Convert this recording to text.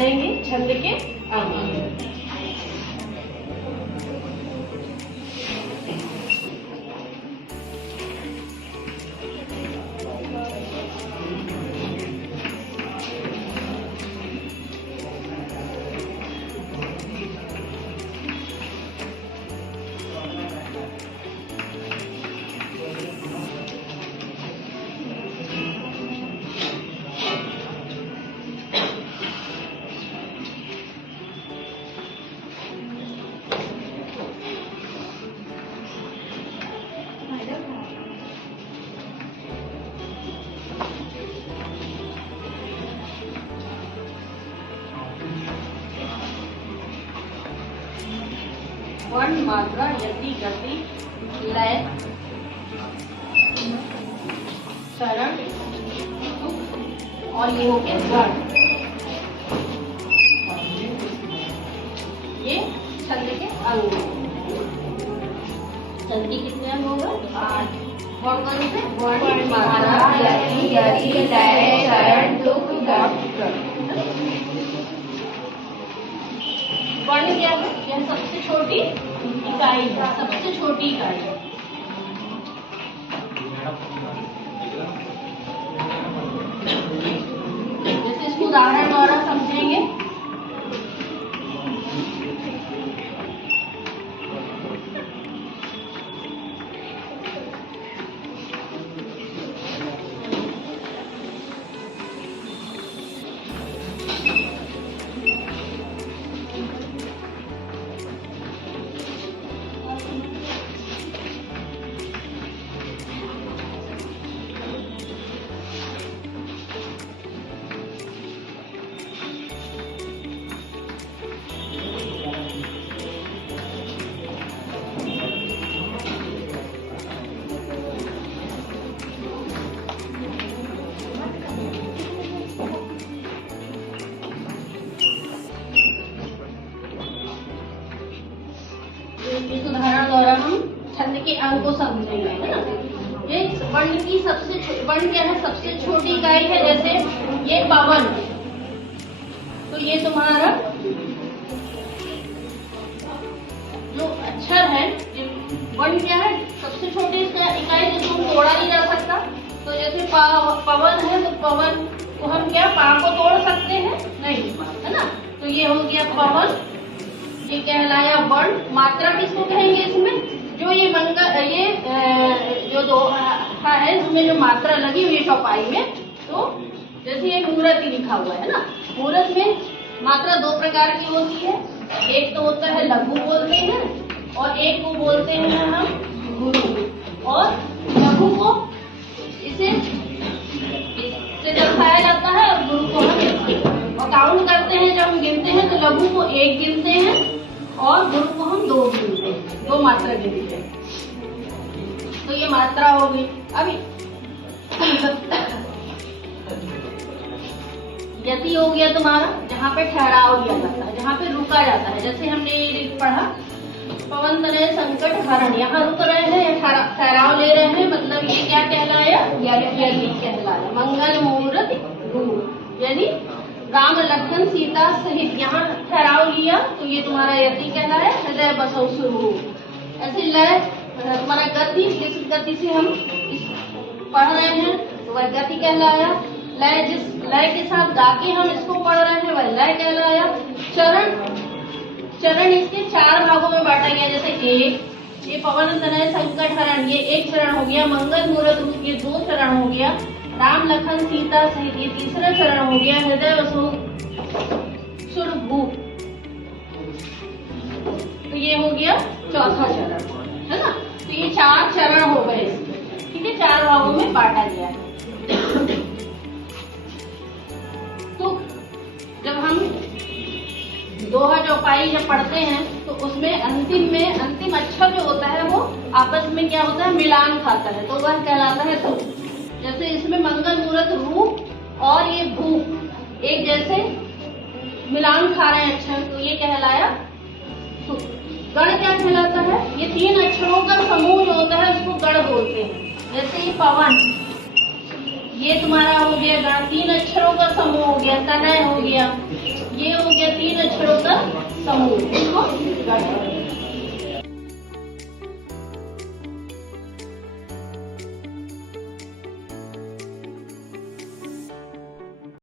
पढ़ेंगे छंद के अंग। वर्ण, मात्रा, यति, गति, लय, चरण, और ये हो गया गण। ये छंद के अंग। छंद के कितने अंग होगा? 8। कौन कौन से? वर्ण, मात्रा, यति, गति, लय, चरण, तुक, गण। वर्ण क्या है? यह सबसे छोटी इकाई है, सबसे छोटी इकाई है। जैसे इसको उदाहरण द्वारा समझेंगे। इस उदाहरण द्वारा हम छंद के अंग को समझेंगे, है ना। ये वर्ण क्या है? सबसे छोटी इकाई है। जैसे ये पवन, तो ये तुम्हारा जो अक्षर है, वर्ण क्या है? सबसे छोटी इकाई जिसको हम तोड़ा नहीं जा सकता। तो जैसे पवन है, तो पवन को हम क्या पा को तोड़ सकते हैं? नहीं, है ना। तो ये हो गया पवन, ये कहलाया वर्ण। मात्रा किसको कहेंगे? इसमें जो ये जो दोहा है उसमें जो मात्रा लगी हुई है चौपाई में, तो जैसे ये मूर्त लिखा हुआ है ना, मूर्त में मात्रा 2 प्रकार की होती है। एक तो होता है लघु बोलते हैं, और एक को बोलते हैं हम गुरु। और लघु को इसे दर्शाया जाता है, और गुरु को हम और काउंट करते हैं। जब हम गिनते हैं तो लघु को 1 गिनते हैं और गुरु को हम 2 गिनते हैं, 2 मात्रा गिनते हैं। तो ये मात्रा हो गई। अभी यति हो गया तुम्हारा, जहाँ पे ठहराव लिया जाता है, जहाँ पे रुका जाता है। जैसे हमने ये पढ़ा पवन तनय संकट हरण, यहाँ रुक रहे हैं, ठहराव ले रहे हैं, मतलब ये क्या कहलाया? यति कहलाया। मंगल मुहूर्त रूप, यानी राम लखन सीता सहित यहाँ ठहराव लिया, तो ये तुम्हारा यति कहलाया। हृदय बसौ शुरू। ऐसे लय तुम्हारा गति, जिस गति से हम पढ़ रहे हैं तो वह गति कहलाया। लय, जिस लय के साथ गा के हम इसको पढ़ रहे हैं वह लय कहलाया। चरण इसके 4 भागों में बांटा गया। जैसे एक, ये पवन तनय संकट हरण, ये 1 चरण हो गया। मंगल मुहूर्त रूप, ये 2 चरण हो गया। राम लखन सीता सहित, ये 3रा चरण हो गया। हृदय वसु सुरभूप, तो ये हो गया 4था चरण, है ना। तो ये 4 चरण हो गए इसके, ठीक है। 4 भागों में बांटा गया है। तो जब हम दोहा चौपाई जब पढ़ते हैं तो उसमें अंतिम अक्षर जो होता है वो आपस में क्या होता है? मिलान खाता है, तो वह कहलाता है तुक। जैसे इसमें मंगल मुहूर्त रूप और ये भूप एक जैसे मिलान खा रहे हैं अक्षर, तो ये कहलाया तुक। गण क्या कहलाता है? ये 3 अक्षरों का समूह जो होता है उसको गण बोलते हैं। जैसे ये पवन, ये तुम्हारा हो गया गण, 3 अक्षरों का समूह हो गया। तनय हो गया, ये हो गया 3 अक्षरों का समूह। इसको